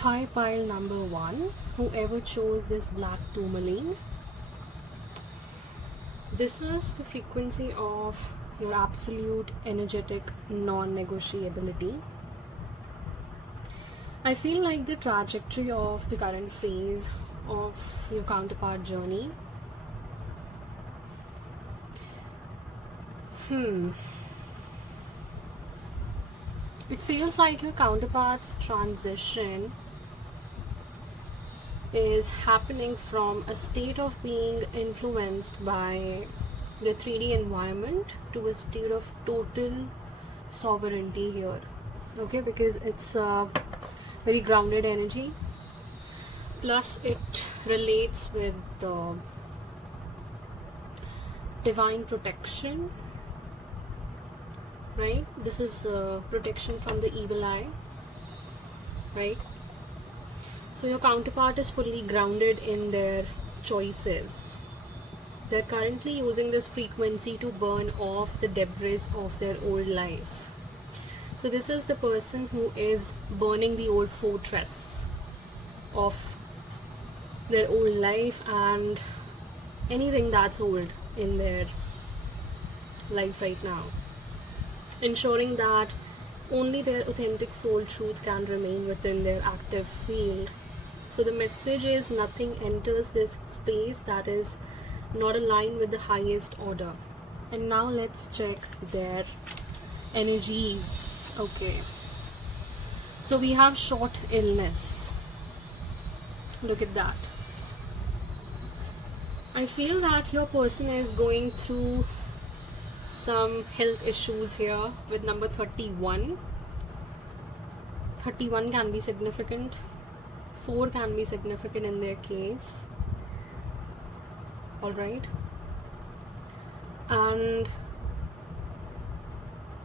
Hi pile number 1, whoever chose this black tourmaline, this is the frequency of your absolute energetic non-negotiability. I feel like the trajectory of the current phase of your counterpart journey it feels like your counterpart's transition is happening from a state of being influenced by the 3D environment to a state of total sovereignty here. Okay, because it's a very grounded energy, plus it relates with the divine protection, right? This is protection from the evil eye, right? So your counterpart is fully grounded in their choices. They're currently using this frequency to burn off the debris of their old life. So this is the person who is burning the old fortress of their old life and anything that's old in their life right now, ensuring that only their authentic soul truth can remain within their active field. So the message is nothing enters this space that is not aligned with the highest order. And now let's check their energies. Okay, so we have short illness. Look at that. I feel that your person is going through some health issues here with number 31. 31 can be significant. 4 can be significant in their case. Alright. And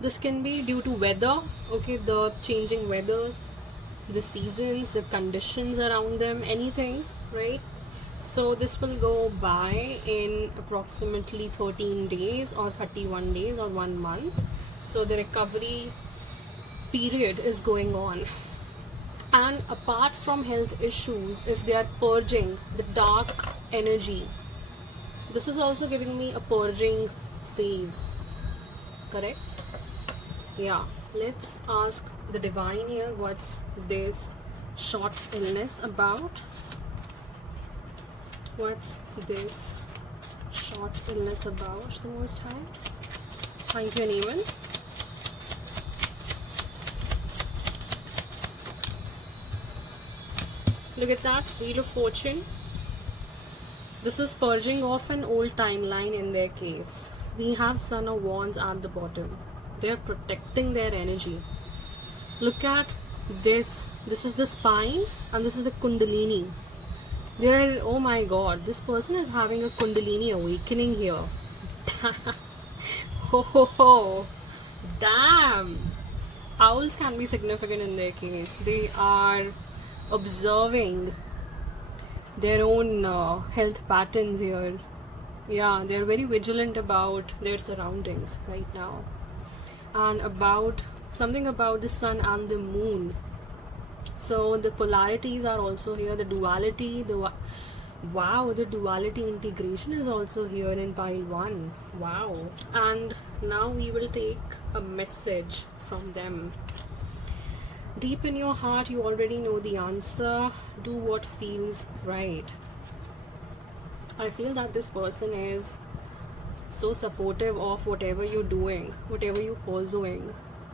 this can be due to weather. Okay, the changing weather, the seasons, the conditions around them, anything, right? So this will go by in approximately 13 days or 31 days or 1 month. So the recovery period is going on. And apart from health issues, if they are purging the dark energy, this is also giving me a purging phase, correct? Yeah, let's ask the divine here, what's this short illness about? What's this short illness about, the Most High? Thank you, anyone. Look at that, Wheel of Fortune. This is purging off an old timeline in their case. We have Son of Wands at the bottom. They're protecting their energy. Look at this. This is the spine and this is the Kundalini. They're, oh my god, this person is having a Kundalini awakening here. Ho ho ho. Damn. Owls can be significant in their case. They are observing their own health patterns here. Yeah, they're very vigilant about their surroundings right now, and about something about the sun and the moon. So the polarities are also here, the duality, the duality integration is also here in pile 1. Wow. And now we will take a message from them. Deep in your heart, you already know the answer. Do what feels right. I feel that this person is so supportive of whatever you're doing, whatever you're pursuing.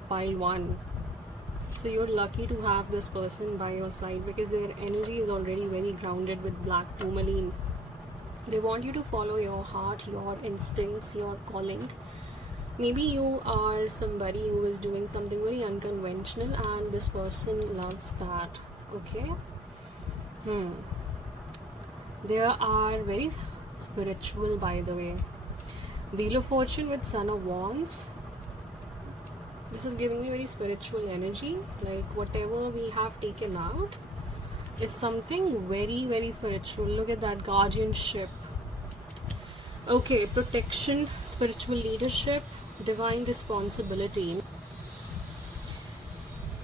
Pile 1. So you're lucky to have this person by your side because their energy is already very grounded with black tourmaline. They want you to follow your heart, your instincts, your calling. Maybe you are somebody who is doing something very unconventional and this person loves that. Okay. They are very spiritual, by the way. Wheel of Fortune with Son of Wands. This is giving me very spiritual energy. Like whatever we have taken out is something very, very spiritual. Look at that, guardianship. Okay, protection, spiritual leadership, divine responsibility.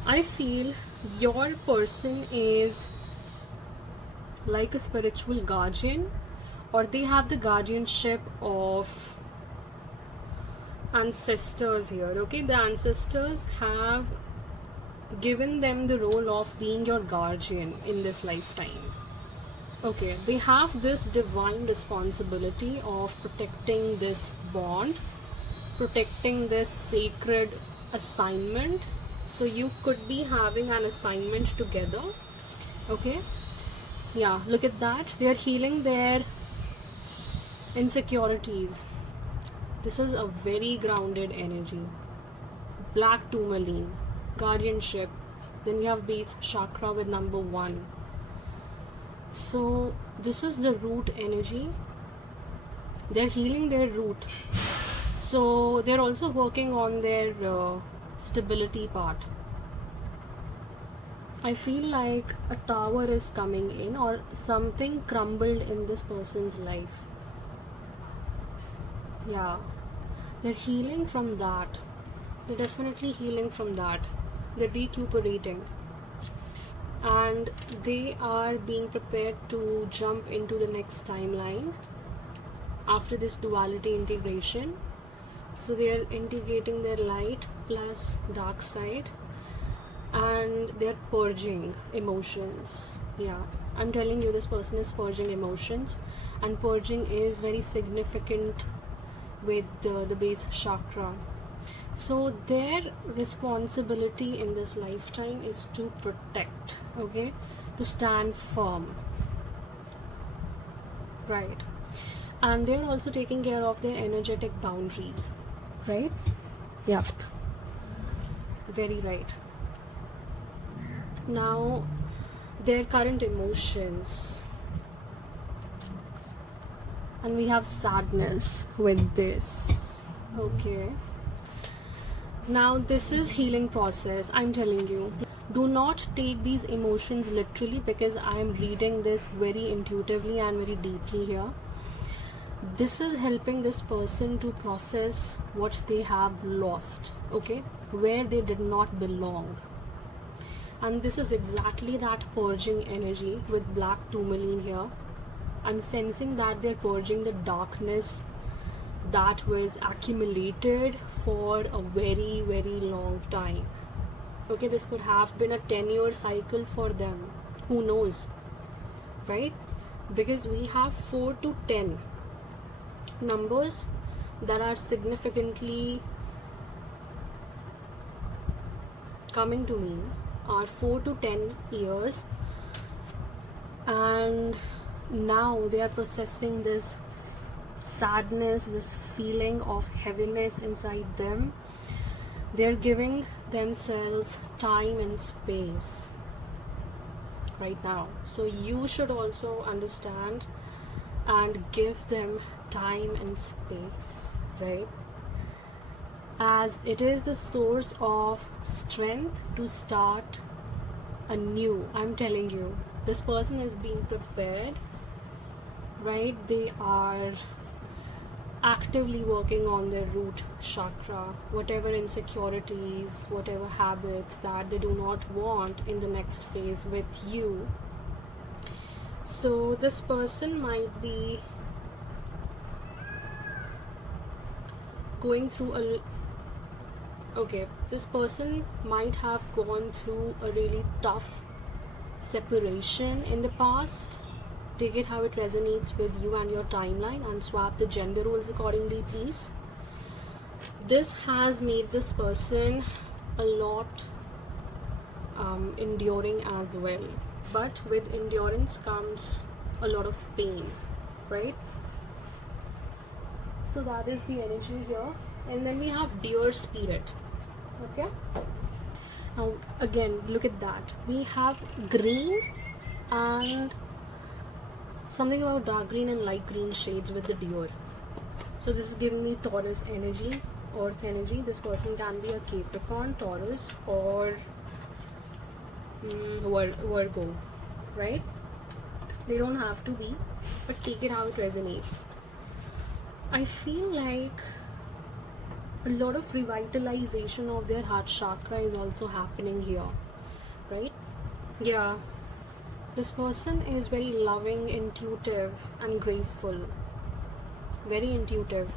I feel your person is like a spiritual guardian, or they have the guardianship of ancestors here. Okay, the ancestors have given them the role of being your guardian in this lifetime. Okay, they have this divine responsibility of protecting this bond, protecting this sacred assignment. So you could be having an assignment together. Okay, yeah, look at that. They are healing their insecurities. This is a very grounded energy. Black tourmaline, guardianship. Then we have base chakra with number 1. So this is the root energy. They're healing their root. So they're also working on their stability part. I feel like a tower is coming in, or something crumbled in this person's life. Yeah, they're healing from that. They're definitely healing from that. They're recuperating. And they are being prepared to jump into the next timeline after this duality integration. So they are integrating their light plus dark side, and they're purging emotions. Yeah, I'm telling you, this person is purging emotions, and purging is very significant with the base chakra. So their responsibility in this lifetime is to protect, okay, to stand firm, right? And they're also taking care of their energetic boundaries, right? Yep, very right. Now their current emotions, and we have sadness with this. Okay, now this is healing process. I'm telling you, do not take these emotions literally, because I am reading this very intuitively and very deeply here. This is helping this person to process what they have lost, okay, where they did not belong. And this is exactly that purging energy with black tourmaline here. I'm sensing that they're purging the darkness that was accumulated for a very, very long time. Okay, this could have been a 10-year cycle for them. Who knows, right? Because we have 4 to 10 numbers that are significantly coming to me, are 4 to 10 years, and now they are processing this sadness, this feeling of heaviness inside them. They're giving themselves time and space right now. So you should also understand and give them time and space, right? As it is the source of strength to start anew. I'm telling you, this person is being prepared, right? They are actively working on their root chakra, whatever insecurities, whatever habits that they do not want in the next phase with you. So this person might be going through this person might have gone through a really tough separation in the past. Take it how it resonates with you and your timeline, and swap the gender roles accordingly, please. This has made this person a lot enduring as well, but with endurance comes a lot of pain, right? So that is the energy here. And then we have deer spirit. Okay, now again, look at that. We have green and something about dark green and light green shades with the deer. So this is giving me Taurus energy, earth energy. This person can be a Capricorn, Taurus, or Virgo, right? They don't have to be, but take it how it resonates. I feel like a lot of revitalization of their heart chakra is also happening here, right? Yeah, this person is very loving, intuitive, and graceful. Very intuitive.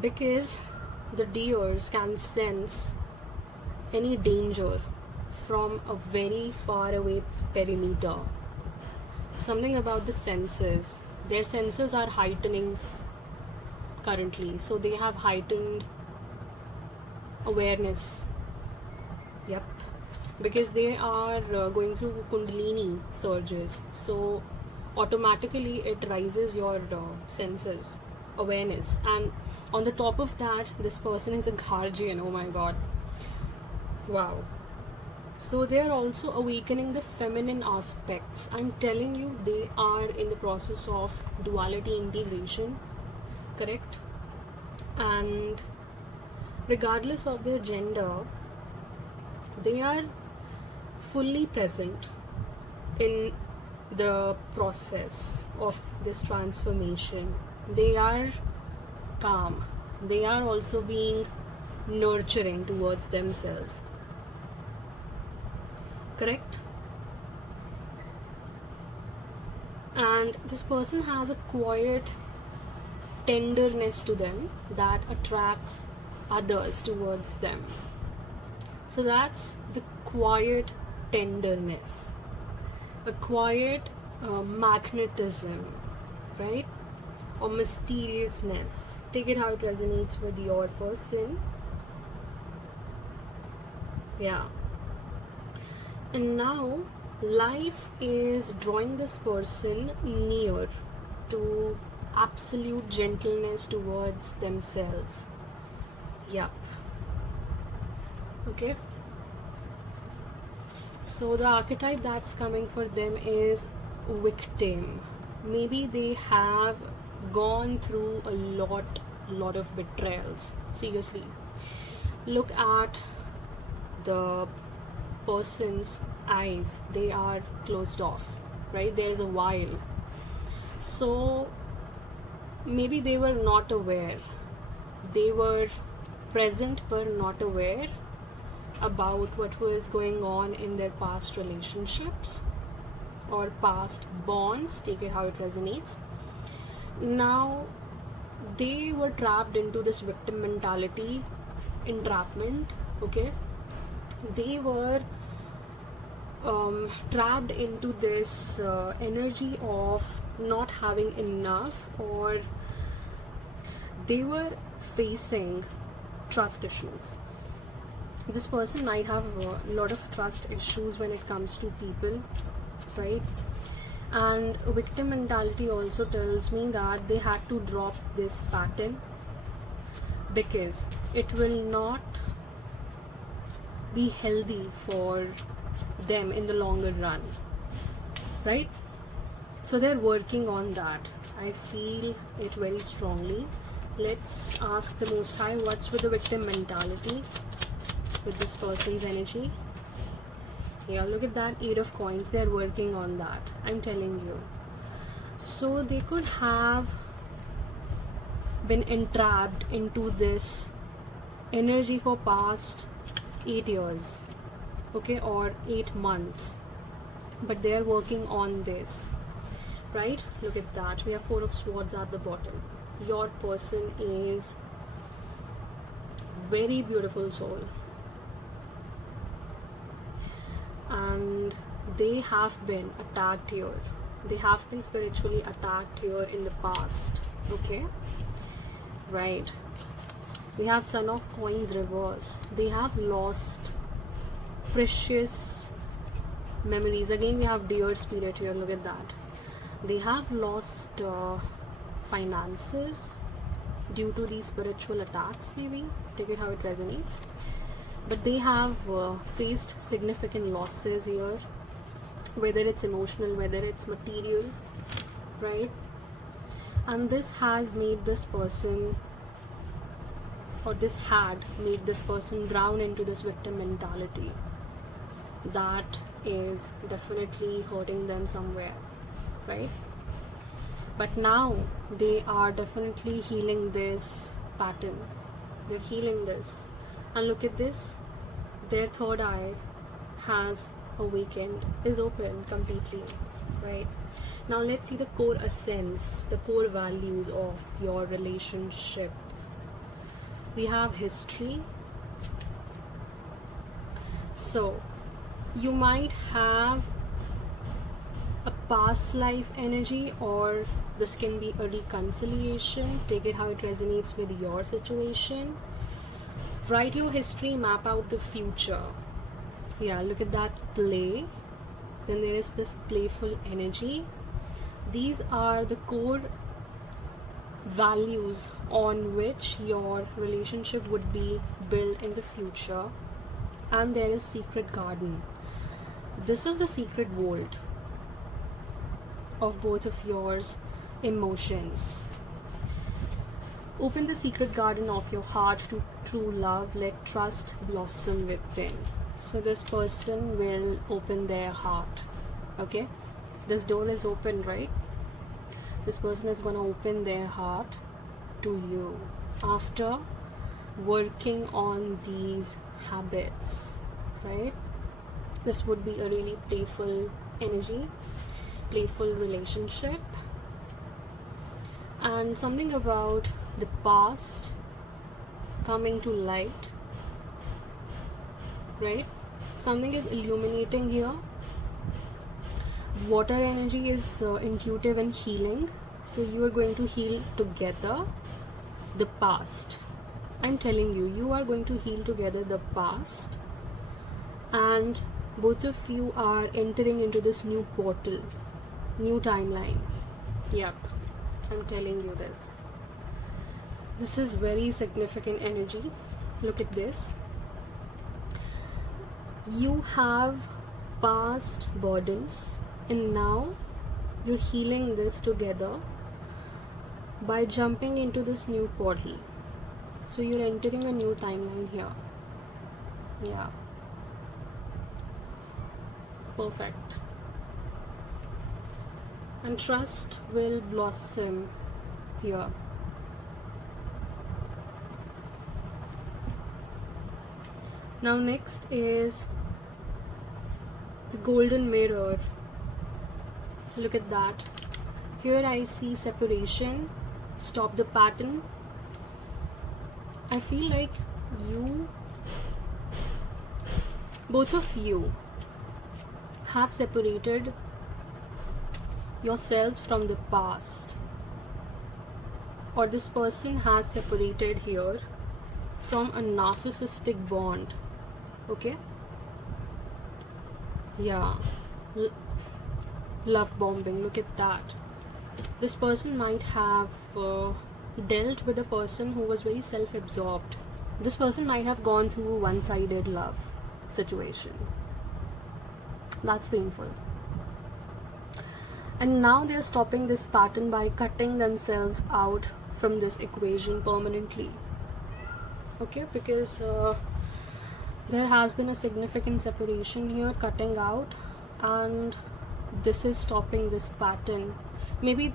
Because the deers can sense any danger from a very far away perimeter. Something about the senses. Their senses are heightening currently, so they have heightened awareness. Yep, because they are going through kundalini surges, so automatically it rises your senses, awareness. And on the top of that, this person is a guardian. Oh my god, wow. So they are also awakening the feminine aspects. I'm telling you, they are in the process of duality integration, correct? And regardless of their gender, they are fully present in the process of this transformation. They are calm. They are also being nurturing towards themselves. Correct? And this person has a quiet tenderness to them that attracts others towards them. So that's the quiet tenderness, a quiet magnetism, right? Or mysteriousness. Take it how it resonates with your person. Yeah. And now life is drawing this person near to absolute gentleness towards themselves. Yep. Okay. So the archetype that's coming for them is victim. Maybe they have gone through a lot of betrayals. Seriously. Look at the person's eyes. They are closed off, right? There is a while. So maybe they were not aware. They were present but not aware about what was going on in their past relationships or past bonds. Take it how it resonates. Now they were trapped into this victim mentality entrapment. Okay, they were trapped into this energy of not having enough, or they were facing trust issues. This person might have a lot of trust issues when it comes to people, right? And victim mentality also tells me that they had to drop this pattern because it will not be healthy for them in the longer run, right? So they're working on that. I feel it very strongly. Let's ask the Most High, what's with the victim mentality with this person's energy? Yeah, look at that, 8 of coins. They're working on that, I'm telling you. So they could have been entrapped into this energy for past 8 years, okay, or 8 months, but they're working on this, right? Look at that, we have 4 of swords at the bottom. Your person is very beautiful soul, and they have been attacked here. They have been spiritually attacked here in the past, okay, right? We have Son of Coins reverse. They have lost precious memories. Again, we have Deer Spirit here. Look at that. They have lost finances due to these spiritual attacks, maybe. Take it how it resonates. But they have faced significant losses here, whether it's emotional, whether it's material, right? And this has made this person, or this had made this person drown into this victim mentality. That is definitely hurting them somewhere, right? But now they are definitely healing this pattern. They're healing this. And look at this, their third eye has awakened, is open completely, right? Now let's see the core essence, the core values of your relationship. We have history. So you might have a past life energy, or this can be a reconciliation. Take it how it resonates with your situation. Write your history, map out the future. Yeah, look at that play. Then there is this playful energy. These are the core values on which your relationship would be built in the future. And there is secret garden. This is the secret world of both of yours emotions. Open the secret garden of your heart to true love. Let trust blossom within. So this person will open their heart. Okay, this door is open, right? This person is going to open their heart to you after working on these habits, right? This would be a really playful energy, playful relationship. And something about the past coming to light, right? Something is illuminating here. Water energy is intuitive and healing. So you are going to heal together the past. I'm telling you, you are going to heal together the past, and both of you are entering into this new portal, new timeline. Yep, I'm telling you this. This is very significant energy. Look at this. You have past burdens, and now you're healing this together by jumping into this new portal. So you're entering a new timeline here. Yeah, perfect. And trust will blossom here. Now next is the golden mirror. Look at that. Here I see separation. Stop the pattern. I feel like both of you have separated yourselves from the past, or this person has separated here from a narcissistic bond. Okay, yeah, love bombing. Look at that. This person might have dealt with a person who was very self-absorbed. This person might have gone through a one-sided love situation. That's painful. And now they're stopping this pattern by cutting themselves out from this equation permanently. Okay, because there has been a significant separation here, cutting out, and this is stopping this pattern. Maybe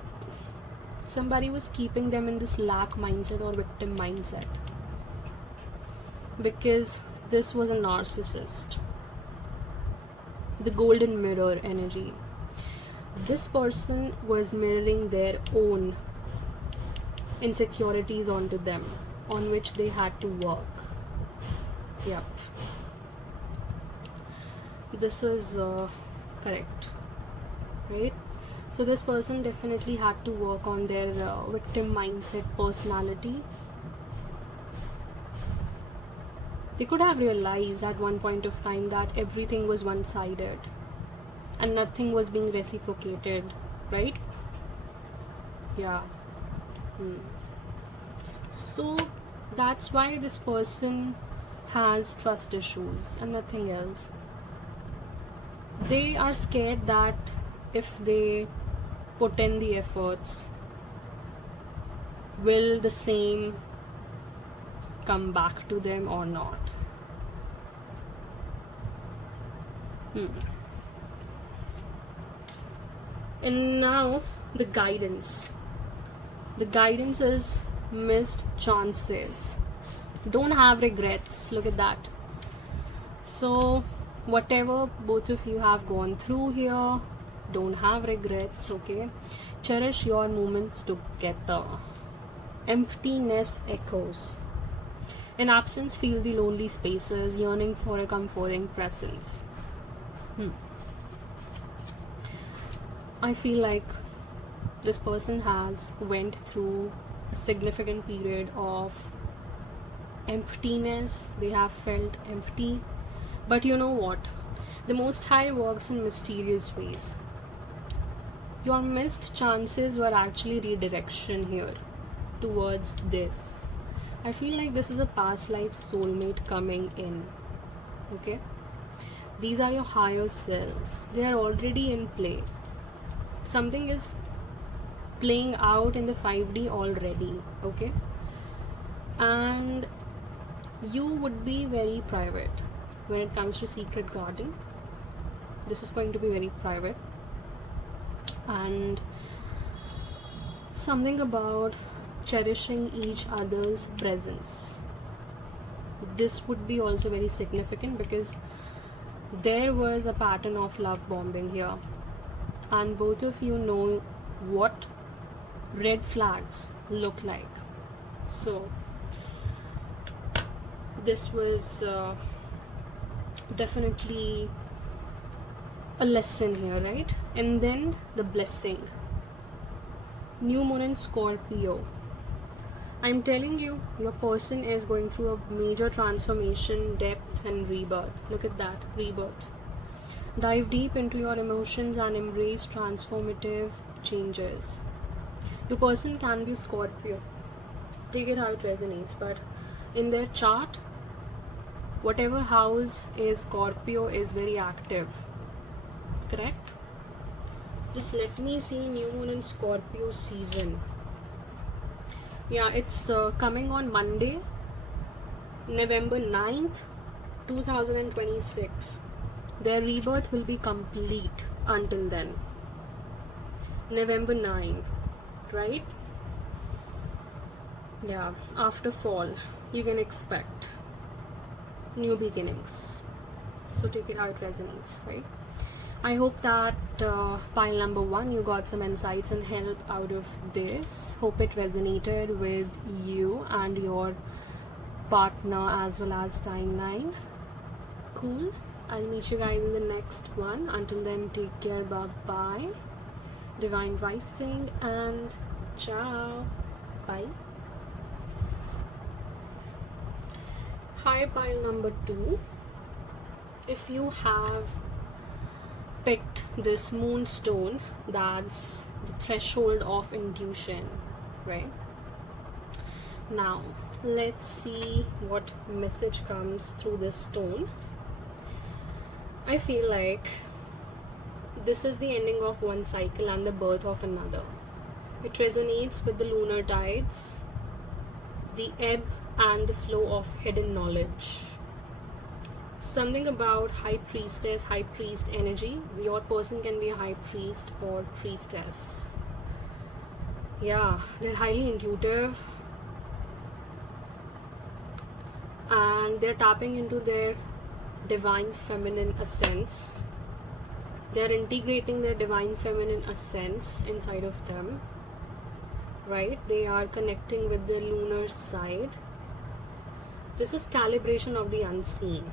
somebody was keeping them in this lack mindset or victim mindset, because this was a narcissist. The golden mirror energy. This person was mirroring their own insecurities onto them, on which they had to work. Yep, this is correct, right? So this person definitely had to work on their victim mindset personality. They could have realized at one point of time that everything was one-sided and nothing was being reciprocated, right? Yeah. So that's why this person has trust issues and nothing else. They are scared that if they put in the efforts, will the same come back to them or not? And now the guidance. The guidance is missed chances. Don't have regrets. Look at that. So whatever both of you have gone through here, don't have regrets, okay? Cherish your moments together. Emptiness echoes. In absence, feel the lonely spaces, yearning for a comforting presence. I feel like this person has went through a significant period of emptiness. They have felt empty. But you know what? The Most High works in mysterious ways. Your missed chances were actually redirection here towards this. I feel like this is a past life soulmate coming in. Okay? These are your higher selves. They are already in play. Something is playing out in the 5D already. Okay? And you would be very private when it comes to secret guarding. This is going to be very private. And something about cherishing each other's presence. This would be also very significant because there was a pattern of love bombing here, and both of you know what red flags look like. So this was definitely a lesson here, right? And then the blessing. New moon in Scorpio. I'm telling you, your person is going through a major transformation, depth and rebirth. Look at that, rebirth. Dive deep into your emotions and embrace transformative changes. Your person can be Scorpio. Take it how it resonates, but in their chart, whatever house is Scorpio is very active. Correct? Just let me see new moon in Scorpio season. Yeah, it's coming on Monday, November 9th, 2026. Their rebirth will be complete until then. November 9, right? Yeah, after fall, you can expect new beginnings. So take it how it resonates, right? I hope that pile number 1, you got some insights and help out of this. Hope it resonated with you and your partner as well as timeline. Cool. I'll meet you guys in the next one. Until then, take care. Bye bye. Divine rising and ciao. Bye. Hi, pile number 2. If you have picked this moonstone, that's the threshold of intuition, right? Now let's see what message comes through this stone. I feel like this is the ending of one cycle and the birth of another. It resonates with the lunar tides, the ebb and the flow of hidden knowledge. Something about high priestess, high priest energy. Your person can be a high priest or priestess. Yeah, they're highly intuitive and they're tapping into their divine feminine essence. They're integrating their divine feminine essence inside of them, right? They are connecting with their lunar side. This is calibration of the unseen.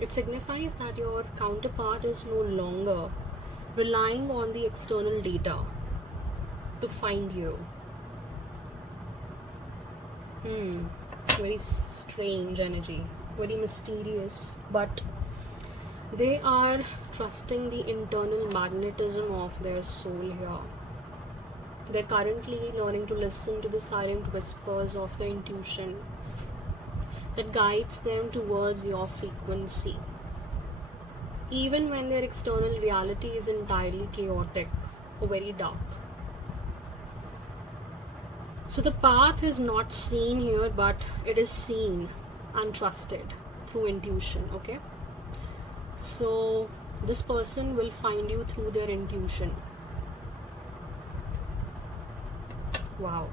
It signifies that your counterpart is no longer relying on the external data to find you. Very strange energy, very mysterious, but they are trusting the internal magnetism of their soul here. They're currently learning to listen to the silent whispers of their intuition that guides them towards your frequency, even when their external reality is entirely chaotic or very dark. So the path is not seen here, but it is seen and trusted through intuition, okay? So this person will find you through their intuition. Wow.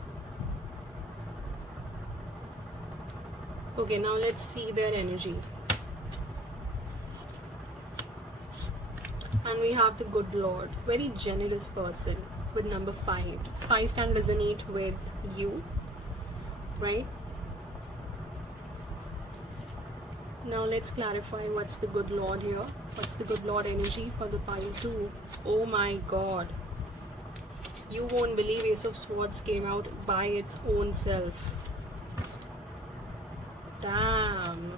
Okay, now let's see their energy. And we have the good Lord, very generous person with number 5. 5 can resonate with you, right? Now let's clarify what's the good Lord here. What's the good Lord energy for the pile 2? Oh my god. You won't believe Ace of Swords came out by its own self. Damn.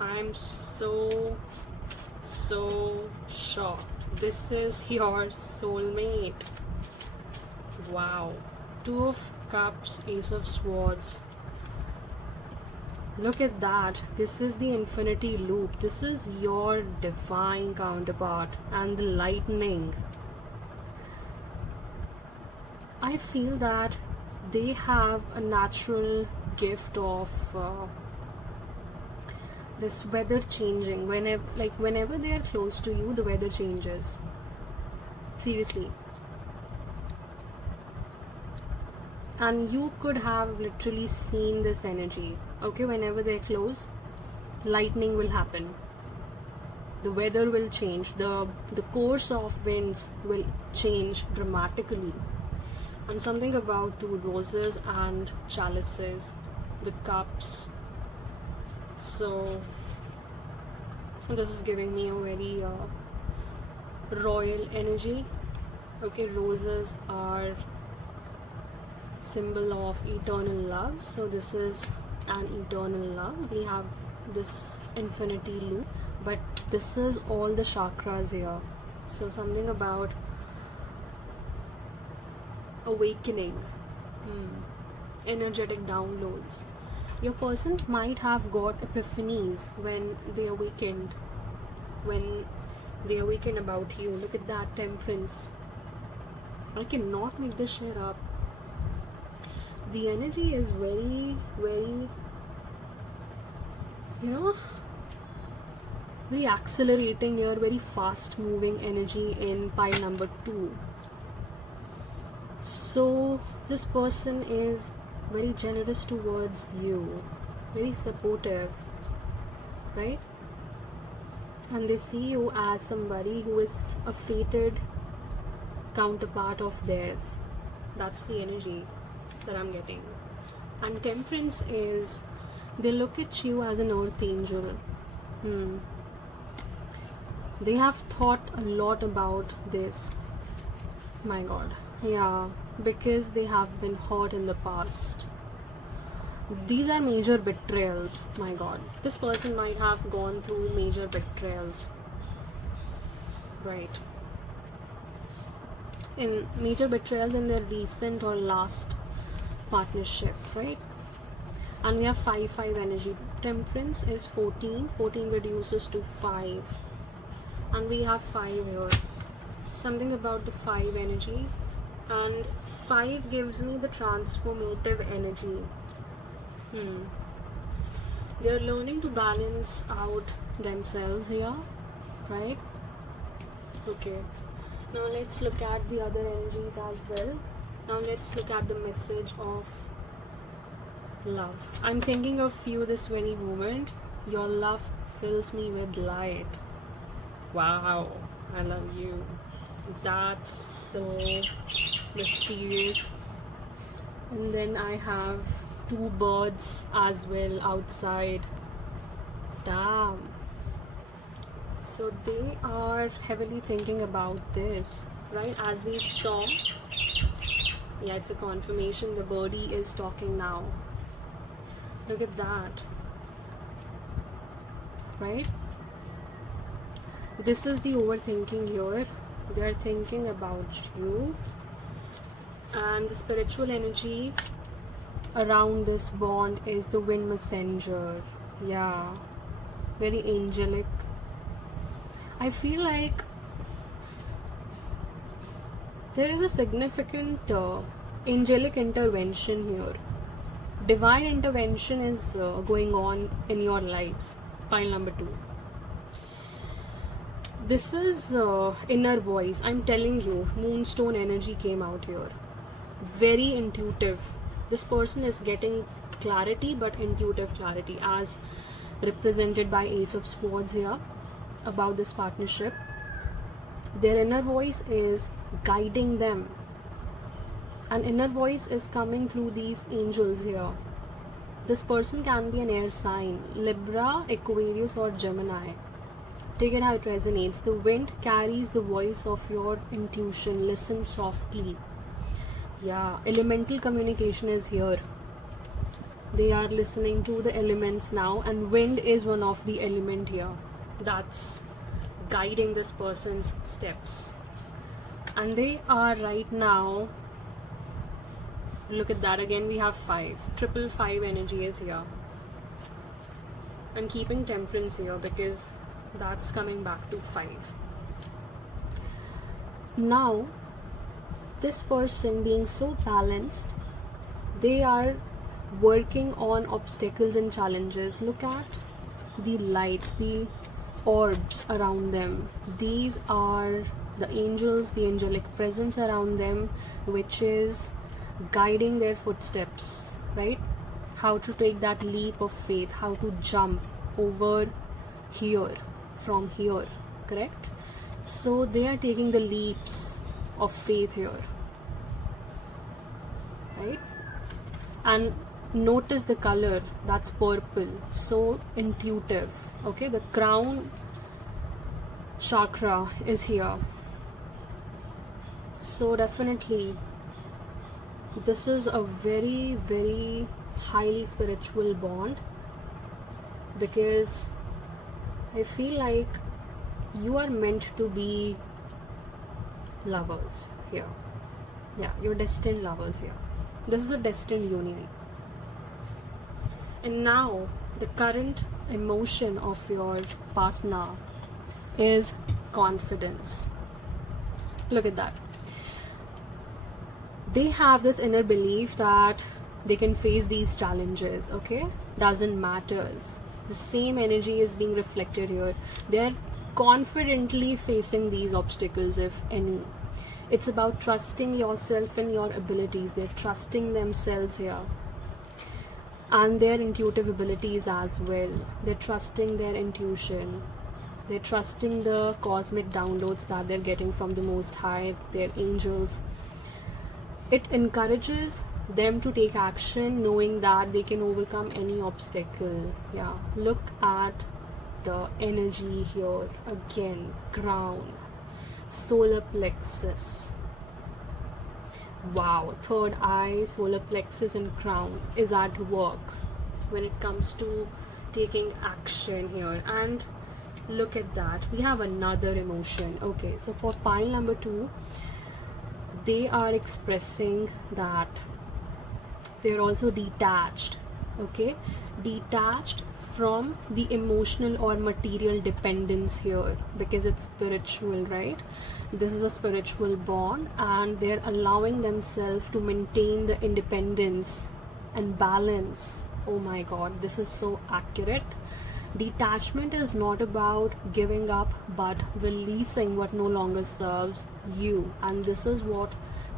I'm so shocked. This is your soulmate. Wow. 2 of Cups, Ace of Swords. Look at that. This is the infinity loop. This is your divine counterpart. And the lightning. I feel that they have a natural gift of this weather changing. Whenever they are close to you, the weather changes. Seriously. And you could have literally seen this energy. Okay, whenever they're close, lightning will happen. The weather will change. The course of winds will change dramatically. And something about 2 roses and chalices with cups. So this is giving me a very royal energy. Okay, roses are symbol of eternal love, so this is an eternal love. We have this infinity loop, but this is all the chakras here. So something about awakening, energetic downloads. Your person might have got epiphanies when they awakened about you. Look at that, Temperance. I cannot make this shit up. The energy is very, very, very accelerating here, very fast moving energy in pile number 2. So this person is very generous towards you, very supportive, right? And they see you as somebody who is a fated counterpart of theirs. That's the energy that I'm getting. And Temperance is, they look at you as an earth angel. They have thought a lot about this. My god. Yeah, because they have been hurt in the past. These are major betrayals. My god. This person might have gone through major betrayals. Right. In major betrayals in their recent or last partnership, right? And we have 5-5 energy. Temperance is 14. 14 reduces to 5. And we have 5 here. Something about the 5 energy. And 5 gives me the transformative energy. They're learning to balance out themselves here, right? Okay. Now let's look at the other energies as well. Now let's look at the message of love. I'm thinking of you this very moment. Your love fills me with light. Wow, I love you. That's so mysterious. And then I have 2 birds as well outside. Damn. So they are heavily thinking about this, right? As we saw, yeah, it's a confirmation. The birdie is talking now. Look at that, right? This is the overthinking here. They're thinking about you. And the spiritual energy around this bond is the wind messenger. Yeah, very angelic. I feel like there is a significant angelic intervention here. Divine intervention is going on in your lives. Pile number 2. This is inner voice. I'm telling you, moonstone energy came out here. Very intuitive. This person is getting clarity, but intuitive clarity, as represented by Ace of Swords here, about this partnership. Their inner voice is guiding them. An inner voice is coming through these angels here. This person can be an air sign, Libra, Aquarius, or Gemini. Take it how it resonates. The wind carries the voice of your intuition. Listen softly. Yeah, elemental communication is here. They are listening to the elements now, and wind is one of the element here that's guiding this person's steps. And they are right now, look at that, again we have 5. 555 energy is here. And keeping temperance here because that's coming back to 5. Now, this person being so balanced, they are working on obstacles and challenges. Look at the lights, the orbs around them. These are the angels, the angelic presence around them, which is guiding their footsteps, right? How to take that leap of faith, how to jump over here, from here, correct? So they are taking the leaps of faith here, right? And notice the color, that's purple, so intuitive. Okay, the crown chakra is here, so definitely this is a very, very highly spiritual bond, because I feel like you are meant to be lovers here. Yeah, you're destined lovers here. This is a destined union. And now the current emotion of your partner is confidence. Look at that. They have this inner belief that they can face these challenges, okay? Doesn't matters. The same energy is being reflected here. They're confidently facing these obstacles, if any. It's about trusting yourself and your abilities. They're trusting themselves here. And their intuitive abilities as well. They're trusting their intuition. They're trusting the cosmic downloads that they're getting from the Most High, their angels. It encourages them to take action, knowing that they can overcome any obstacle. Yeah, look at the energy here again. Crown, solar plexus. Wow, third eye, solar plexus, and crown is at work when it comes to taking action here. And look at that, we have another emotion. Okay, so for pile number 2, they are expressing that they're also detached. Okay, detached from the emotional or material dependence here, because it's spiritual, right? This is a spiritual bond, and they're allowing themselves to maintain the independence and balance. Oh my god, this is so accurate. Detachment is not about giving up, but releasing what no longer serves you. And this is what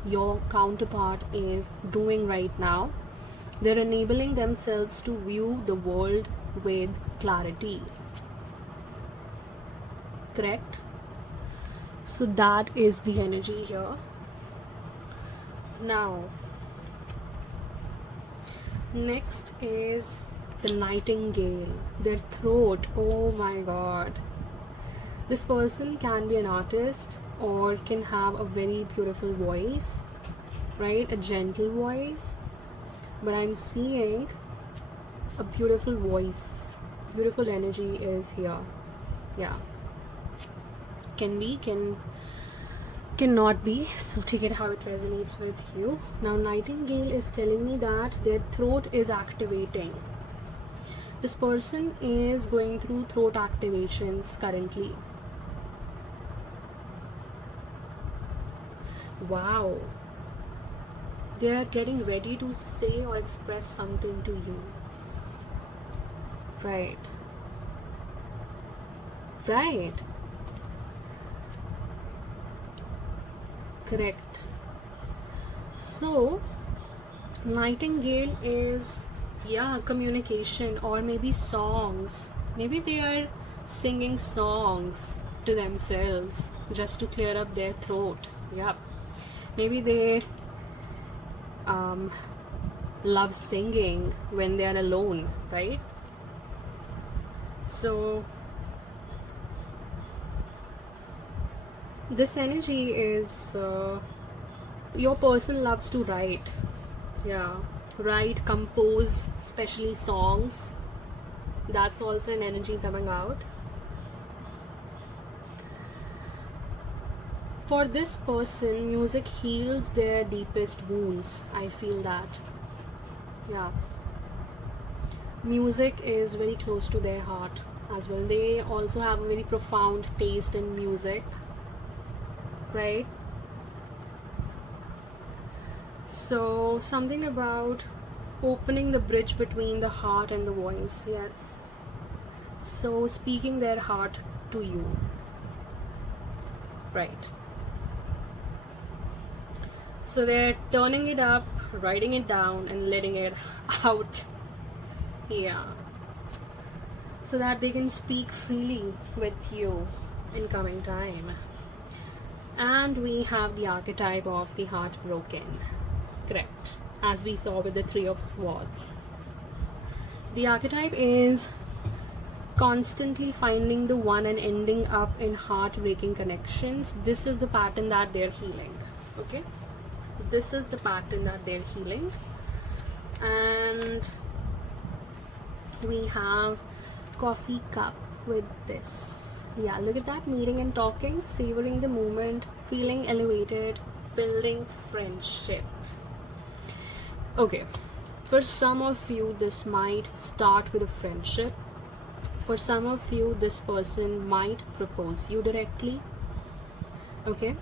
your counterpart is doing right now. They're enabling themselves to view the world with clarity. Correct? So that is the energy here. Now, next is the nightingale. Their throat, oh my god. This person can be an artist or can have a very beautiful voice, right? A gentle voice. But I'm seeing a beautiful voice, beautiful energy is here. Yeah, can be, cannot be, so take it how it resonates with you. Now nightingale is telling me that their throat is activating. This person is going through throat activations currently. Wow, they are getting ready to say or express something to you. Right. Right. Correct. So, nightingale is, yeah, communication, or maybe songs. Maybe they are singing songs to themselves. just to clear up their throat. Yep. Maybe they love singing when they are alone, right? So this energy is your person loves to write. Yeah, write, compose, especially songs. That's also an energy coming out. For this person, music heals their deepest wounds. I feel that. Yeah. Music is very close to their heart as well. They also have a very profound taste in music, right? So something about opening the bridge between the heart and the voice. Yes. So speaking their heart to you, right? So they're turning it up, writing it down, and letting it out. Yeah. So that they can speak freely with you in coming time. And we have the archetype of the heartbroken. Correct. As we saw with the Three of Swords. The archetype is constantly finding the one and ending up in heartbreaking connections. This is the pattern that they're healing. Okay? This is the pattern that they're healing. And we have coffee cup with this. Yeah, look at that, meeting and talking, savoring the moment, feeling elevated, building friendship. Okay, for some of you this might start with a friendship. For some of you this person might propose you directly. Okay,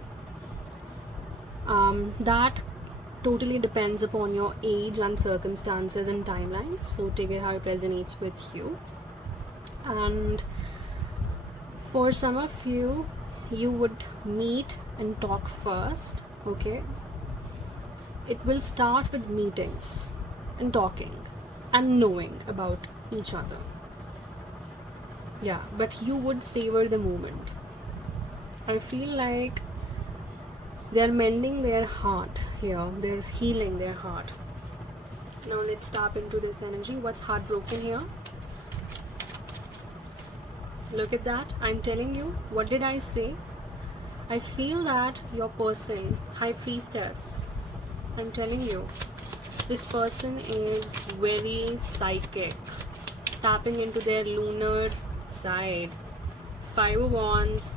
that totally depends upon your age and circumstances and timelines, so take it how it resonates with you. And for some of you, you would meet and talk first. Okay, it will start with meetings and talking and knowing about each other. Yeah, but you would savor the moment. I feel like they're mending their heart here, they're healing their heart. Now let's tap into this energy. What's heartbroken here? Look at that. I'm telling you, what did I say? I feel that your person, High Priestess, I'm telling you, this person is very psychic, tapping into their lunar side. Five of Wands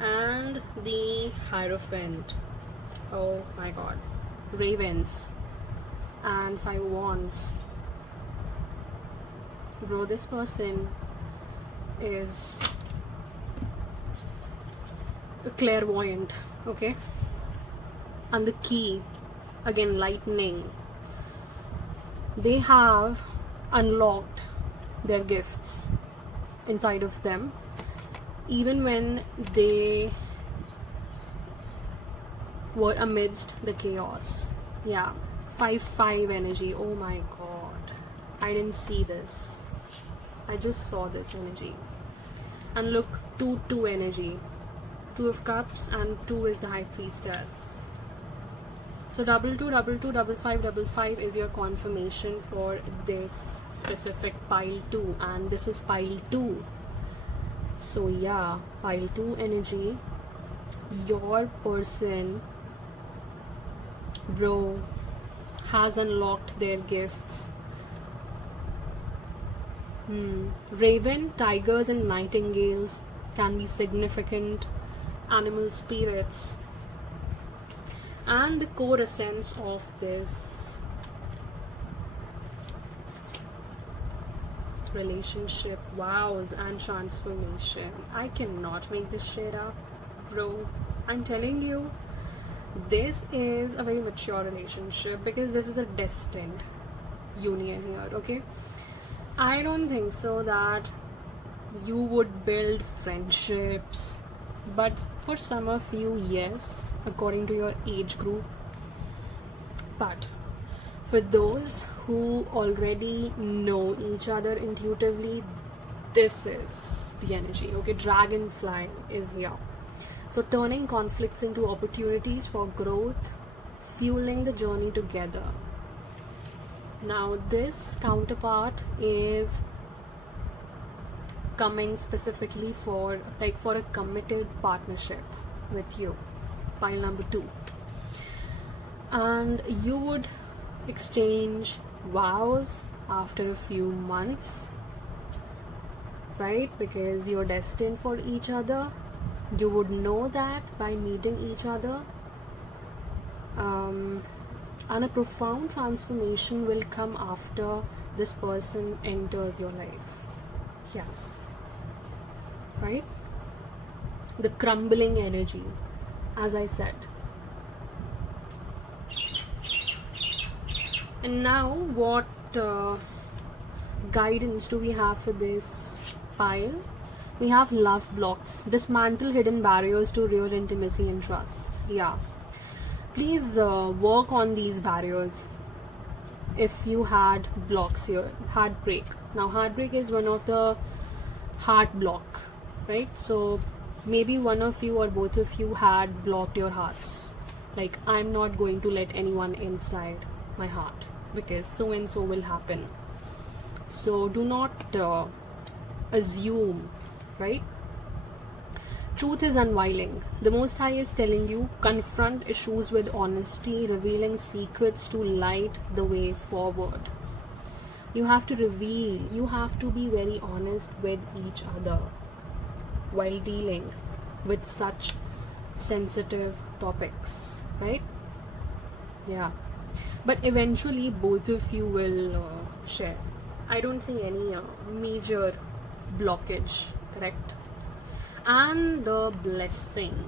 and the Hierophant. Oh my god. Ravens and Five of Wands. Bro, this person is a clairvoyant. Okay, and the key, again, lightning. They have unlocked their gifts inside of them, even when they were amidst the chaos. Yeah, 5-5 energy. Oh my god, I didn't see this, I just saw this energy. And look, 2-2 energy, 2 of Cups, and 2 is the High Priestess. So 2-2, 2-2, 5-5, 5-5 is your confirmation for this specific pile 2, and this is pile 2. So yeah, pile 2 energy. Your person, bro, has unlocked their gifts. Raven, tigers and nightingales can be significant animal spirits. And the core essence of this relationship, vows and transformation. I cannot make this shit up, bro. I'm telling you, this is a very mature relationship, because this is a destined union here. Okay, I don't think so that you would build friendships, but for some of you, yes, according to your age group. But for those who already know each other intuitively, this is the energy. Okay, dragonfly is here. So turning conflicts into opportunities for growth, fueling the journey together. Now this counterpart is coming specifically for a committed partnership with you, pile number 2. And you would exchange vows after a few months, right? Because you're destined for each other. You would know that by meeting each other. And a profound transformation will come after this person enters your life. Yes, right? The crumbling energy, as I said. And now what guidance do we have for this pile? We have love blocks. Dismantle hidden barriers to real intimacy and trust. Yeah. Please work on these barriers. If you had blocks here, heartbreak. Now heartbreak is one of the heart block, right? So maybe one of you or both of you had blocked your hearts. Like, I'm not going to let anyone inside my heart because so and so will happen. So do not assume, right? Truth is unveiling. The Most High is telling you, confront issues with honesty, revealing secrets to light the way forward. You have to reveal, you have to be very honest with each other while dealing with such sensitive topics, right? Yeah. But eventually both of you will share. I don't see any major blockage, correct? And the blessing.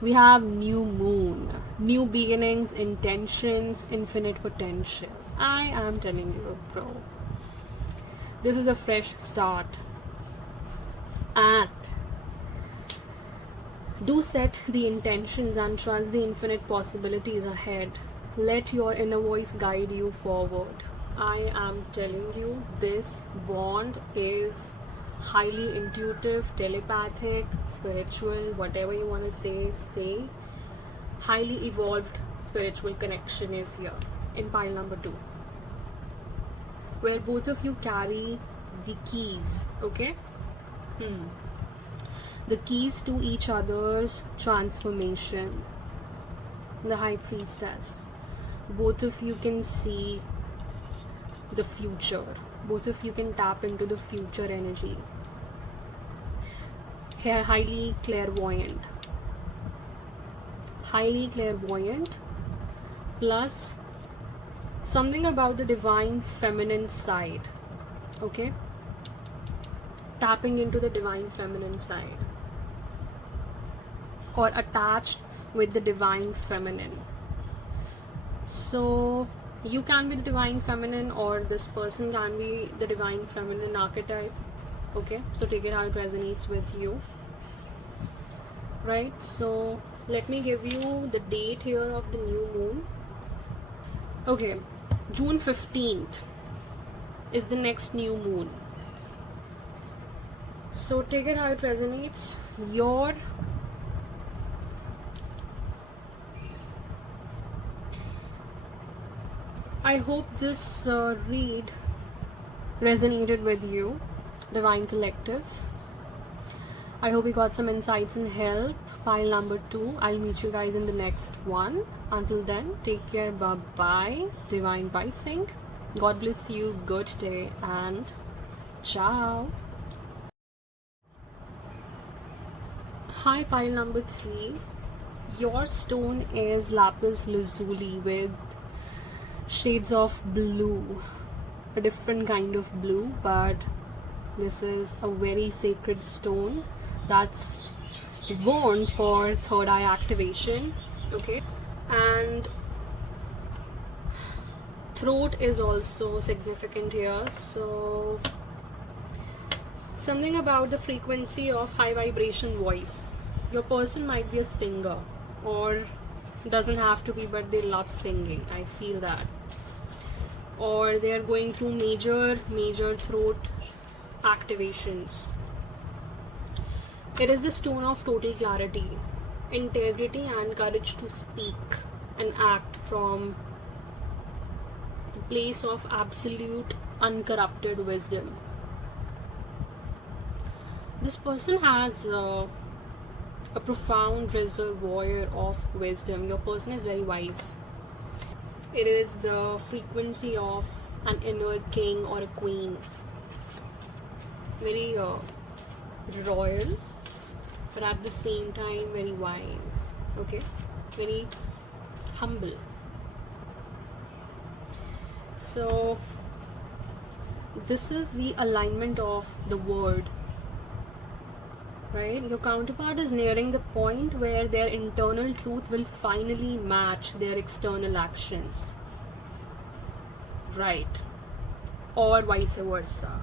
We have new moon, new beginnings, intentions, infinite potential. I am telling you, bro. This is a fresh start. And do set the intentions and trust the infinite possibilities ahead. Let your inner voice guide you forward. I am telling you, this bond is highly intuitive, telepathic, spiritual, whatever you want to say. Highly evolved spiritual connection is here in pile number 2, where both of you carry the keys, okay? The keys to each other's transformation. The High Priestess. Both of you can see the future. Both of you can tap into the future energy. Highly clairvoyant. Highly clairvoyant. Plus something about the divine feminine side. Okay? Tapping into the divine feminine side. Or attached with the divine feminine. So you can be the divine feminine, or this person can be the divine feminine archetype. Okay, so take it how it resonates with you, right? So let me give you the date here of the new moon. Okay, June 15th is the next new moon. So take it how it resonates. I hope this read resonated with you, Divine Collective. I hope you got some insights and help. Pile number 2. I'll meet you guys in the next one. Until then, take care. Bye-bye. Divine Bising. God bless you. Good day and ciao. Hi, pile number 3. Your stone is lapis lazuli with shades of blue, a different kind of blue, but this is a very sacred stone that's worn for third eye activation. Okay, and throat is also significant here. So something about the frequency of high vibration voice. Your person might be a singer, or doesn't have to be, but they love singing. I feel that. Or they are going through major throat activations. It is the stone of total clarity. integrity and courage to speak and act from the place of absolute uncorrupted wisdom. This person has a profound reservoir of wisdom. Your person is very wise. It is the frequency of an inner king or a queen. Very royal, but at the same time very wise. Okay, very humble. So this is the alignment of the word, right? Your counterpart is nearing the point where their internal truth will finally match their external actions, right? Or vice versa.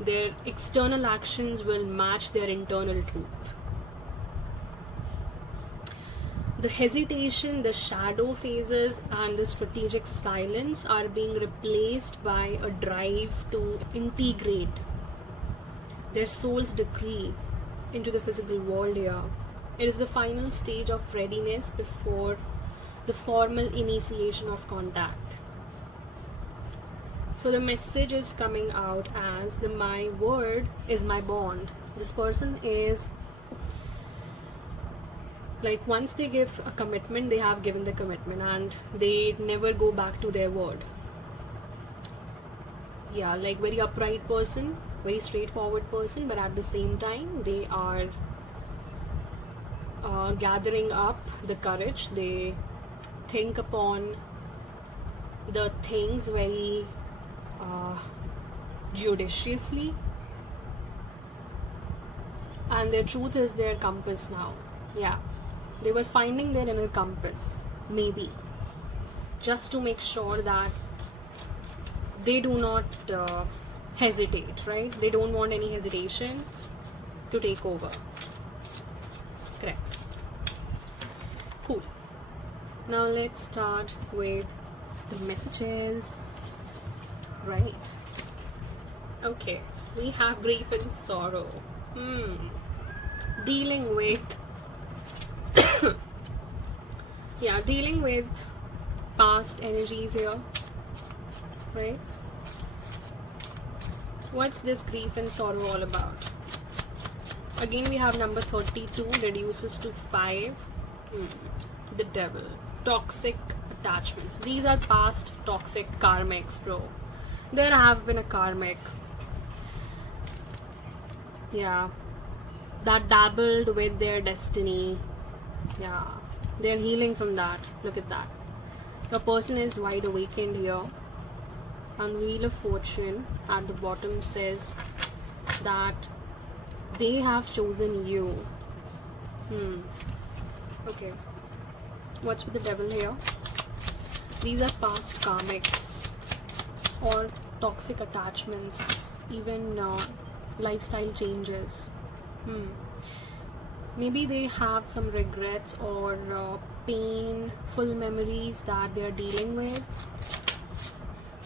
Their external actions will match their internal truth. The hesitation, the shadow phases, and the strategic silence are being replaced by a drive to integrate their soul's decree into the physical world here. It is the final stage of readiness before the formal initiation of contact. So the message is coming out as my word is my bond. This person is like, once they give a commitment, they have given the commitment and they never go back to their word. Yeah, like very upright person, very straightforward person, but at the same time they are gathering up the courage. They think upon the things very judiciously, and their truth is their compass now. Yeah, they were finding their inner compass, maybe, just to make sure that they do not hesitate, right? They don't want any hesitation to take over. Correct. Cool. Now let's start with the messages. Right. Okay. We have grief and sorrow. Dealing with yeah, dealing with past energies here. Right? What's this grief and sorrow all about? Again, we have number 32 reduces to 5. The devil. Toxic attachments. These are past toxic karmics, bro. There have been a karmic, yeah, that dabbled with their destiny. Yeah, they're healing from that. Look at that. The person is wide awakened here. And Wheel of Fortune at the bottom says that they have chosen you. Okay, what's with the devil here? These are past karmics or toxic attachments, even lifestyle changes. Maybe they have some regrets or painful memories that they are dealing with.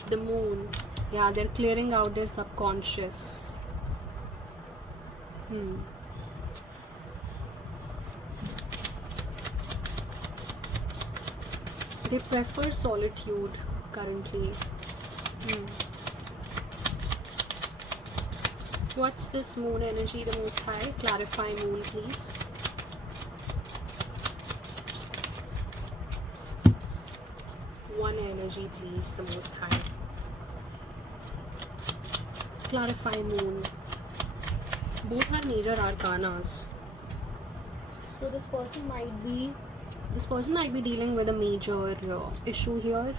The moon, yeah, they're clearing out their subconscious. They prefer solitude currently. What's this moon energy, the Most High? Clarify moon, please. One energy, please, the Most High. Clarify moon. Both are major arcanas. So this person might be dealing with a major issue here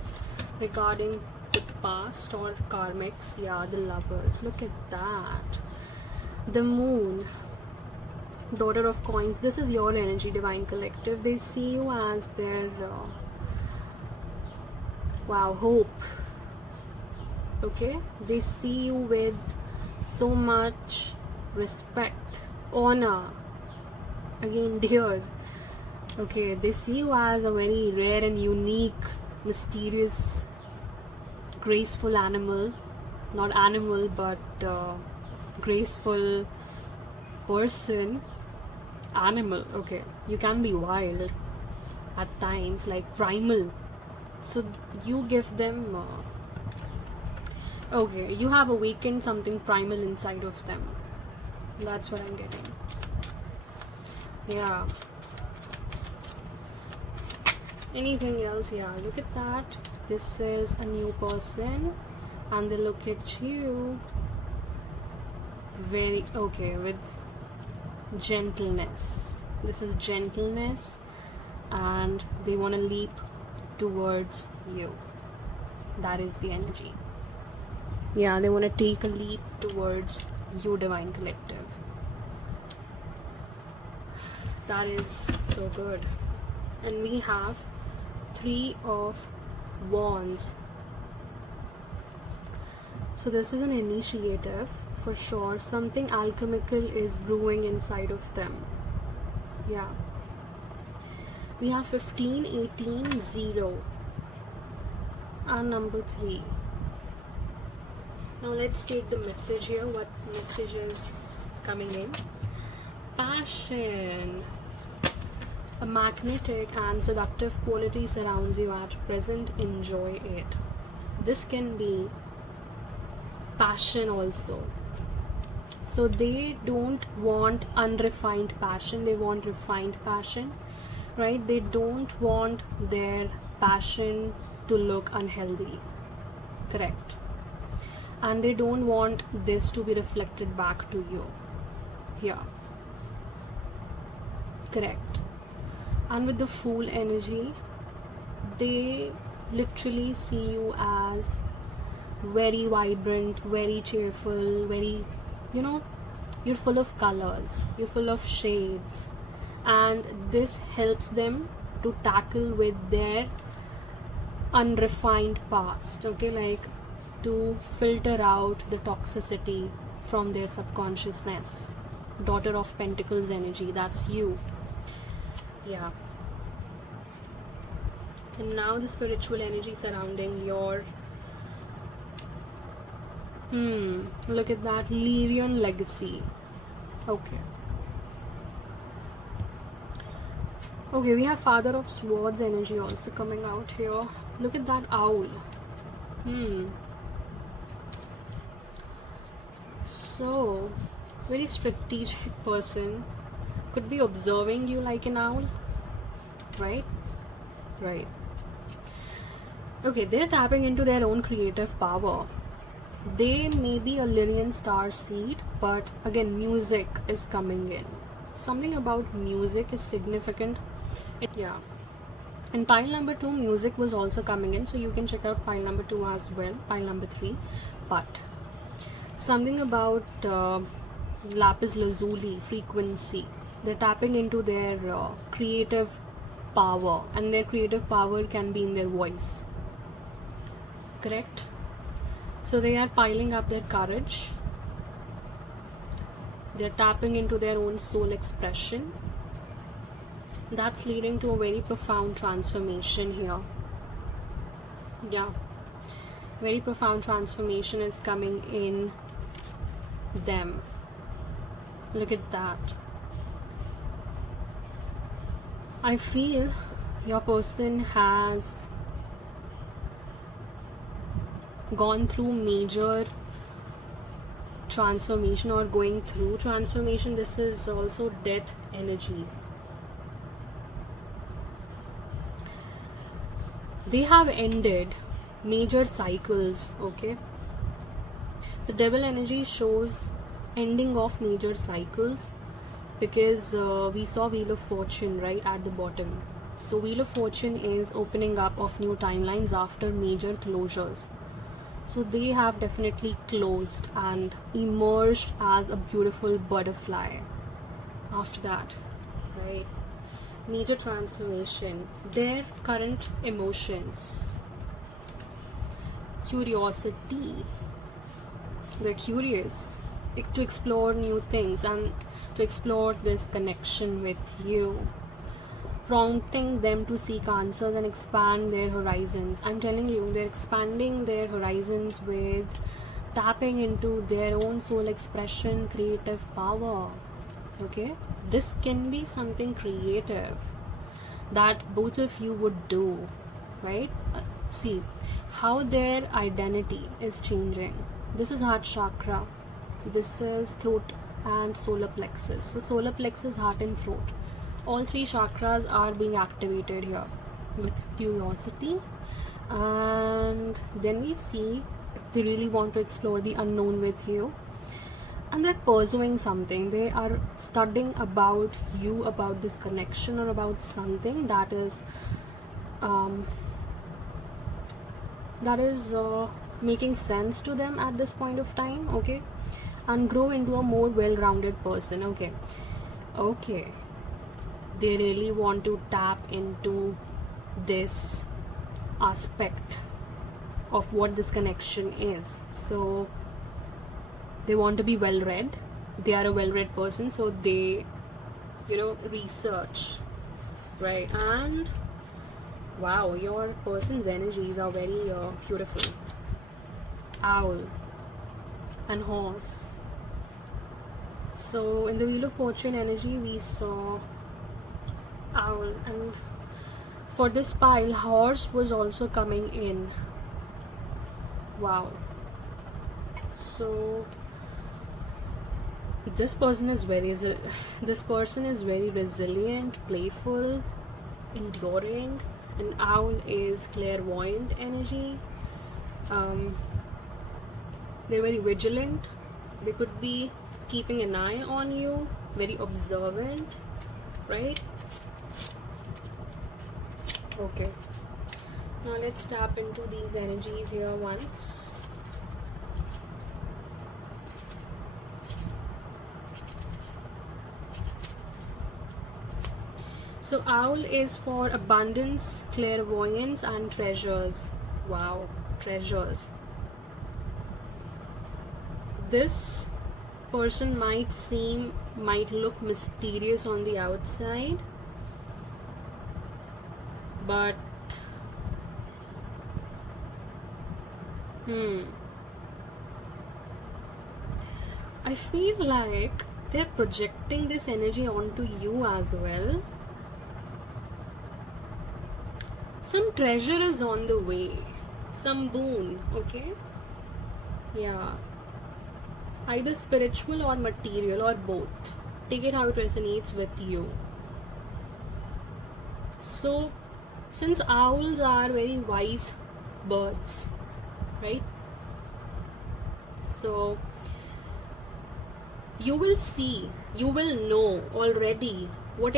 regarding the past or karmics. Yeah, the lovers. Look at that. The moon, daughter of coins. This is your energy, divine collective. They see you as their hope. Okay, they see you with so much respect, honor. Again, dear. Okay, they see you as a very rare and unique, mysterious, graceful animal. Not animal, but graceful person. animal. Okay, you can be wild at times, like primal. So you give them okay, you have awakened something primal inside of them. That's what I'm getting. Yeah. Anything else? Yeah, look at that. This is a new person and they look at you very okay, with gentleness. This is gentleness, and they want to leap towards you. That is the energy. Yeah, they want to take a leap towards you, Divine Collective. That is so good. And we have 3 of Wands. So this is an initiative for sure. Something alchemical is brewing inside of them. Yeah. We have 15, 18, 0 and number 3. Now let's take the message here. What message is coming in? Passion. A magnetic and seductive quality surrounds you at present. Enjoy it. This can be passion also. So they don't want unrefined passion, they want refined passion, right? They don't want their passion to look unhealthy, correct? And they don't want this to be reflected back to you. Yeah, correct. And with the Fool energy, they literally see you as very vibrant, very cheerful, very, you're full of colors, you're full of shades, and this helps them to tackle with their unrefined past, okay, like to filter out the toxicity from their subconsciousness. Daughter of Pentacles energy, that's you. Yeah. And now the spiritual energy surrounding your look at that, Lyrian legacy. Okay, we have Father of Swords energy also coming out here. Look at that owl. So very strategic person, could be observing you like an owl, right? Okay, they're tapping into their own creative power. They may be a Lyrian star seed, but again, music is coming in. Something about music is significant. Yeah. In pile number 2, music was also coming in, so you can check out pile number 2 as well, pile number 3. But something about lapis lazuli, frequency. They're tapping into their creative power, and their creative power can be in their voice. Correct? So they are piling up their courage. They're tapping into their own soul expression. That's leading to a very profound transformation here. Yeah. Very profound transformation is coming in them. Look at that. I feel your person has gone through major transformation or going through transformation. This is also death energy. They have ended major cycles, okay? The devil energy shows ending of major cycles, because we saw Wheel of Fortune right at the bottom. So Wheel of Fortune is opening up of new timelines after major closures. So they have definitely closed and emerged as a beautiful butterfly after that, right? Major transformation. Their current emotions. Curiosity. They're curious to explore new things and to explore this connection with you, prompting them to seek answers and expand their horizons. I'm telling you, they're expanding their horizons with tapping into their own soul expression, creative power. Okay, this can be something creative that both of you would do, right? See how their identity is changing. This is heart chakra, this is throat and solar plexus. So solar plexus, heart and throat, all three chakras are being activated here with curiosity. And then we see they really want to explore the unknown with you, and they're pursuing something. They are studying about you, about this connection, or about something that is making sense to them at this point of time. Okay, and grow into a more well-rounded person. Okay, they really want to tap into this aspect of what this connection is. So they want to be well read. They are a well read person, so they research, right? And wow, your person's energies are very beautiful. Owl and horse. So in the Wheel of Fortune energy we saw owl, and for this pile horse was also coming in. Wow. So this person is very resilient, playful, enduring. An owl is clairvoyant energy. They're very vigilant. They could be keeping an eye on you, very observant, right? Okay, now let's tap into these energies here once. So owl is for abundance, clairvoyance, and treasures. Wow, treasures. This person might look mysterious on the outside, but I feel like they're projecting this energy onto you as well. Some treasure is on the way, some boon. Okay, yeah, either spiritual or material or both. Take it how it resonates with you. So since owls are very wise birds, right? So you will know already what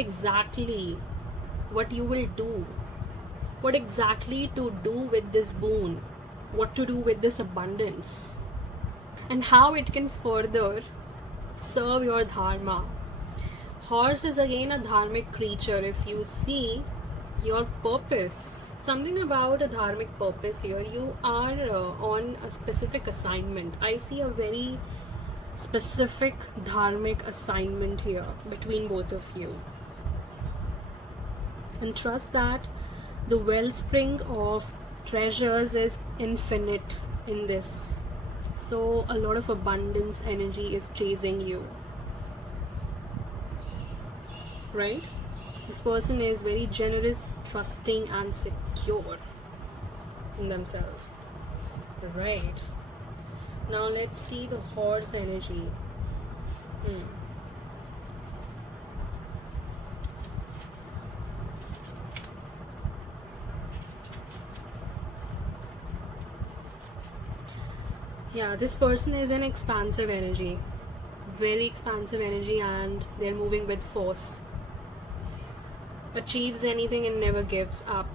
you will do, what exactly to do with this boon, what to do with this abundance, and how it can further serve your dharma. Horse is again a dharmic creature. If you see your purpose, something about a dharmic purpose here, you are on a specific assignment. I see a very specific dharmic assignment here between both of you, and trust that the wellspring of treasures is infinite in this. So a lot of abundance energy is chasing you, right? This person is very generous, trusting, and secure in themselves. Right. Now let's see the horse energy. Yeah, this person is an expansive energy, very expansive energy, and they're moving with force. Achieves anything and never gives up.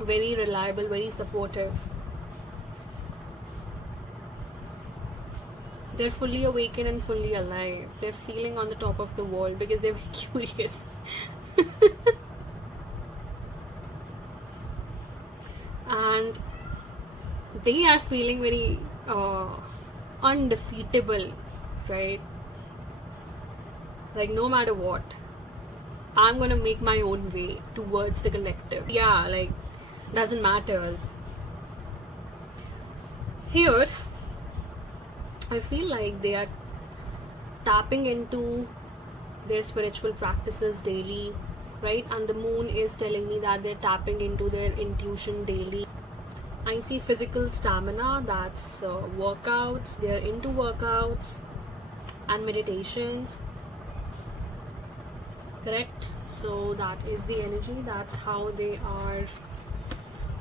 Very reliable, very supportive. They're fully awakened and fully alive. They're feeling on the top of the world because they're very curious. And they are feeling very undefeatable, right? Like no matter what, I'm gonna make my own way towards the collective. Yeah, like doesn't matter. Here I feel like they are tapping into their spiritual practices daily, right? And the moon is telling me that they're tapping into their intuition daily. I see physical stamina, that's workouts, they're into workouts and meditations, correct? So that is the energy, that's how they are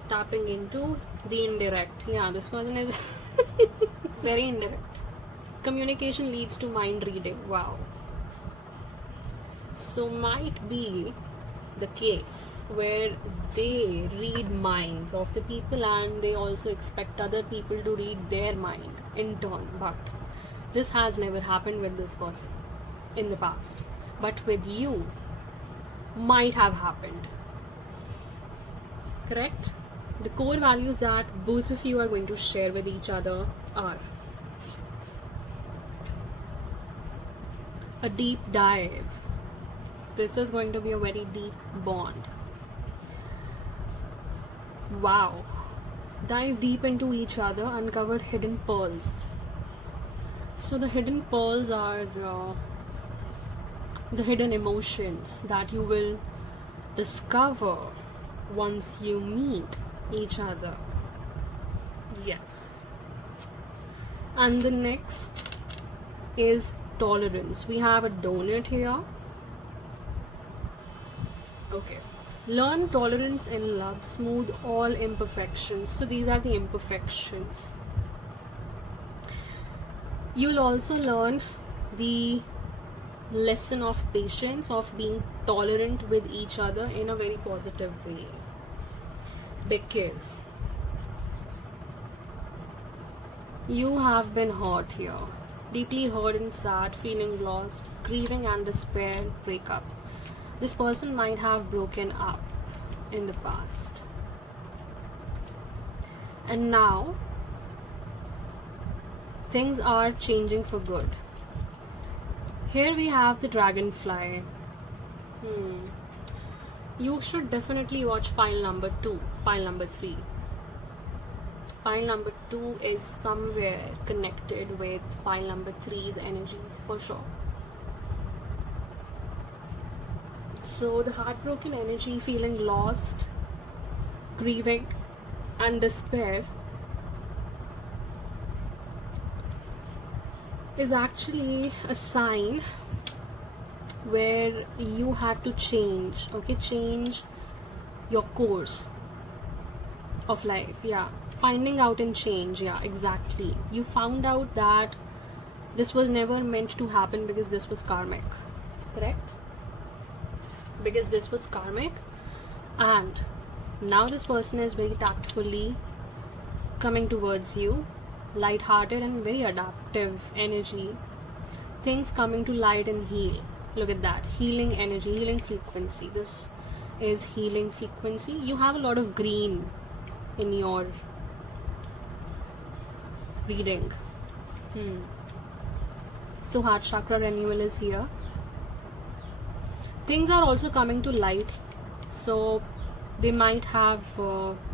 tapping into the indirect. Yeah, this person is very indirect. Communication leads to mind reading. Wow. So might be the case where they read minds of the people and they also expect other people to read their mind in turn, but this has never happened with this person in the past, but with you might have happened, correct? The core values that both of you are going to share with each other are a deep dive. This is going to be a very deep bond. Wow. Dive deep into each other, uncover hidden pearls. So the hidden pearls are the hidden emotions that you will discover once you meet each other. Yes. And the next is tolerance. We have a donut here. Okay. Learn tolerance in love, smooth all imperfections. So these are the imperfections. You'll also learn the lesson of patience, of being tolerant with each other in a very positive way. Because you have been hurt here, deeply hurt and sad, feeling lost, grieving and despair, breakup. This person might have broken up in the past. And now, things are changing for good. Here we have the dragonfly. You should definitely watch pile number 2, pile number 3. Pile number 2 is somewhere connected with pile number 3's energies for sure. So the heartbroken energy, feeling lost, grieving and despair is actually a sign where you had to change, okay, change your course of life. Yeah, finding out and change. Yeah, exactly. You found out that this was never meant to happen because this was karmic, correct? Because this was karmic, and now this person is very tactfully coming towards you, light-hearted and very adaptive energy, things coming to light and heal. Look at that, healing energy, healing frequency. This is healing frequency. You have a lot of green in your reading. So heart chakra renewal is here. Things are also coming to light, so they might have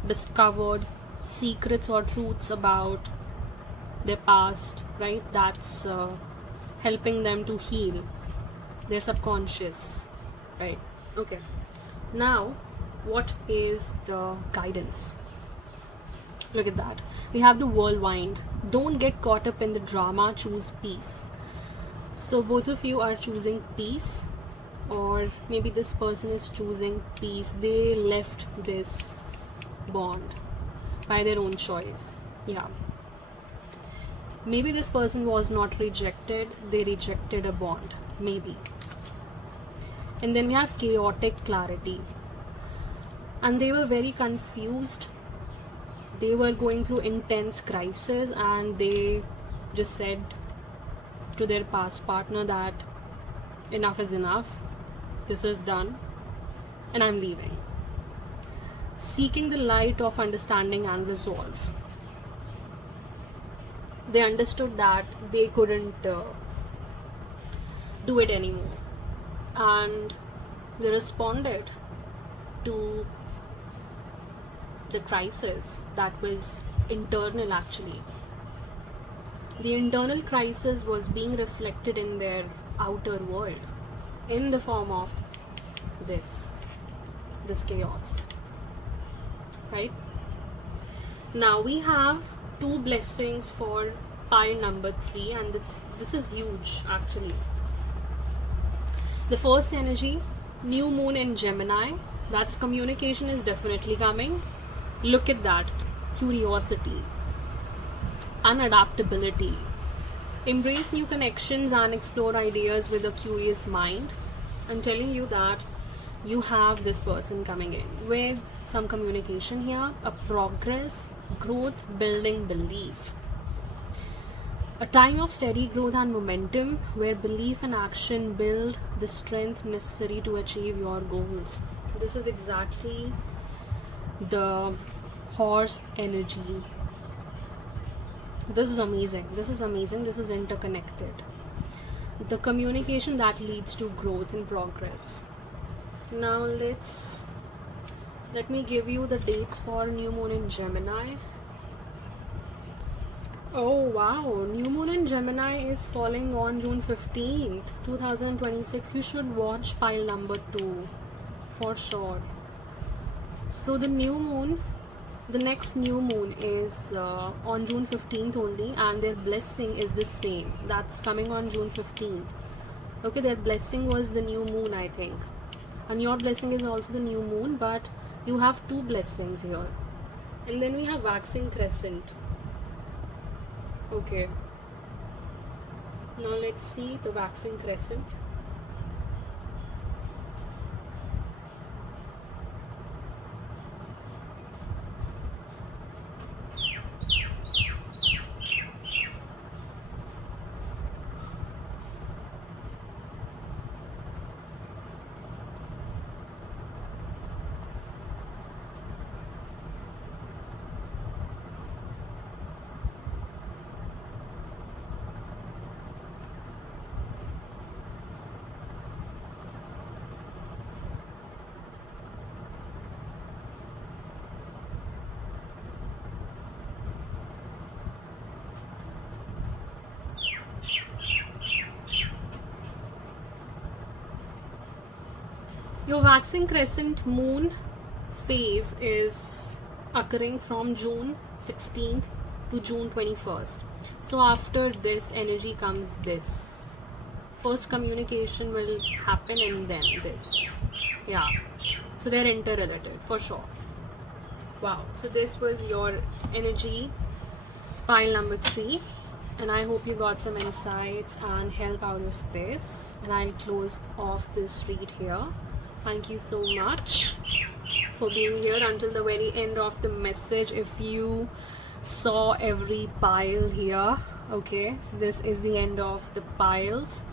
discovered secrets or truths about their past, right? That's helping them to heal their subconscious, right? Okay, now what is the guidance? Look at that, we have the whirlwind. Don't get caught up in the drama, choose peace. So both of you are choosing peace, or maybe this person is choosing peace. They left this bond by their own choice. Yeah, maybe this person was not rejected, they rejected a bond, maybe. And then we have chaotic clarity, and they were very confused. They were going through intense crisis, and they just said to their past partner that enough is enough, this is done, and I'm leaving. Seeking the light of understanding and resolve. They understood that they couldn't do it anymore, and they responded to the crisis that was internal actually. The internal crisis was being reflected in their outer world in the form of this chaos, right? Now we have two blessings for pile number 3, and this is huge actually. The first energy, new moon in Gemini, that's communication is definitely coming. Look at that, curiosity and adaptability. Embrace new connections and explore ideas with a curious mind. I'm telling you that you have this person coming in with some communication here, a progress, growth, building belief. A time of steady growth and momentum where belief and action build the strength necessary to achieve your goals. This is exactly the horse energy. This is amazing. This is amazing. This is interconnected. The communication that leads to growth and progress. Now let me give you the dates for new moon in Gemini. Oh wow, new moon in Gemini is falling on June 15th, 2026. You should watch pile number 2 for sure. So the new moon, the next new moon is on June 15th only, and their blessing is the same. That's coming on June 15th. Okay, their blessing was the new moon, I think. And your blessing is also the new moon, but you have two blessings here. And then we have waxing crescent. Okay, now let's see the waxing crescent. Your waxing crescent moon phase is occurring from June 16th to June 21st. So after this energy comes this. First communication will happen and then this. Yeah. So they're interrelated for sure. Wow. So this was your energy pile number 3. And I hope you got some insights and help out of this. And I'll close off this read here. Thank you so much for being here until the very end of the message. If you saw every pile here, okay, so this is the end of the piles.